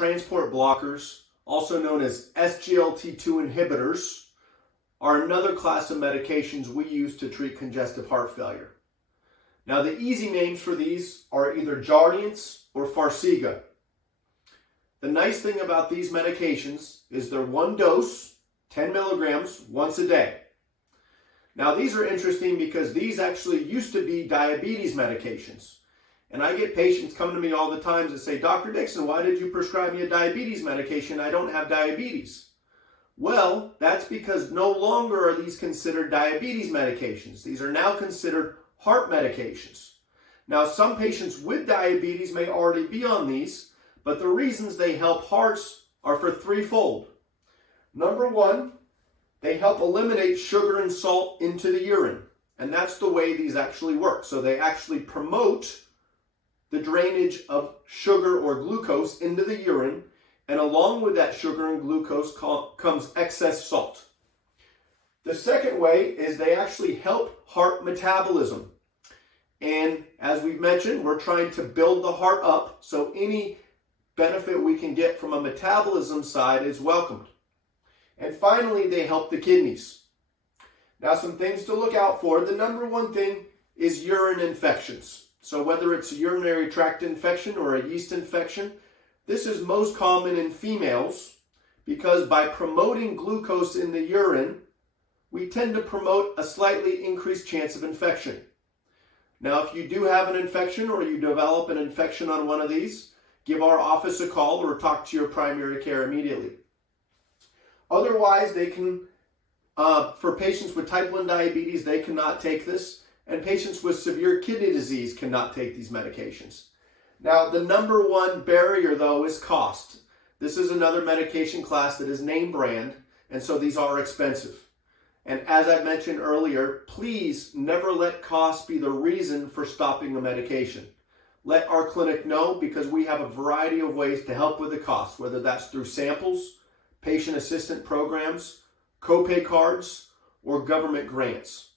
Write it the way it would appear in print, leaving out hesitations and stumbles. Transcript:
transport blockers, also known as SGLT2 inhibitors, are another class of medications we use to treat congestive heart failure. Now, the easy names for these are either Jardiance or Farxiga. The nice thing about these medications is they're one dose, 10 milligrams, once a day. Now, these are interesting because these actually used to be diabetes medications. And I get patients come to me all the time and say, Dr. Dixon, why did you prescribe me a diabetes medication? I don't have diabetes. Well, that's because no longer are these considered diabetes medications. These are now considered heart medications. Now, some patients with diabetes may already be on these, but the reasons they help hearts are for threefold. Number one, they help eliminate sugar and salt into the urine. And that's the way these actually work. So they actually promote the drainage of sugar or glucose into the urine. And along with that sugar and glucose comes excess salt. The second way is they actually help heart metabolism. And as we've mentioned, we're trying to build the heart up. So any benefit we can get from a metabolism side is welcomed. And finally, they help the kidneys. Now, some things to look out for. The number one thing is urine infections. So whether it's a urinary tract infection or a yeast infection, this is most common in females because by promoting glucose in the urine, we tend to promote a slightly increased chance of infection. Now, if you do have an infection or you develop an infection on one of these, give our office a call or talk to your primary care immediately. Otherwise, they can, for patients with type 1 diabetes, they cannot take this, and patients with severe kidney disease cannot take these medications. Now, the number one barrier, though, is cost. This is another medication class that is name brand, and so these are expensive. And as I mentioned earlier, please never let cost be the reason for stopping a medication. Let our clinic know because we have a variety of ways to help with the cost, whether that's through samples, patient assistance programs, copay cards, or government grants.